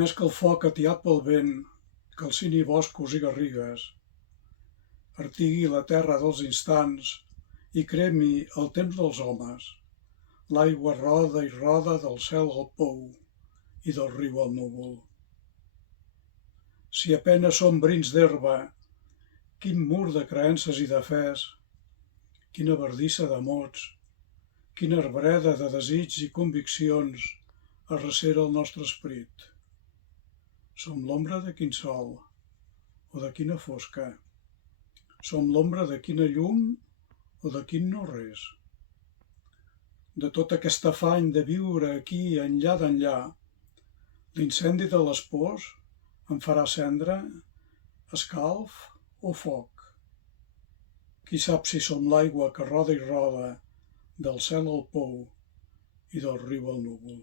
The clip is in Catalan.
més que el foc atiat pel vent, calcini boscos i garrigues, artigui la terra dels instants i cremi el temps dels homes. L'aigua roda i roda del cel al pou i del riu al núvol. Si a penes som brins d'herba, quin mur de creences i de fes, quina bardissa de mots, quina arbreda de desigs i conviccions arrecera el nostre esperit. Som l'ombra de quin sol o de quina fosca. Som l'ombra de quina llum o de quin no res. De tot aquest afany de viure aquí enllà d'enllà, l'incendi de les pors em farà cendra, escalf o foc. Qui sap si som l'aigua que roda i roda del cel al pou i del riu al núvol.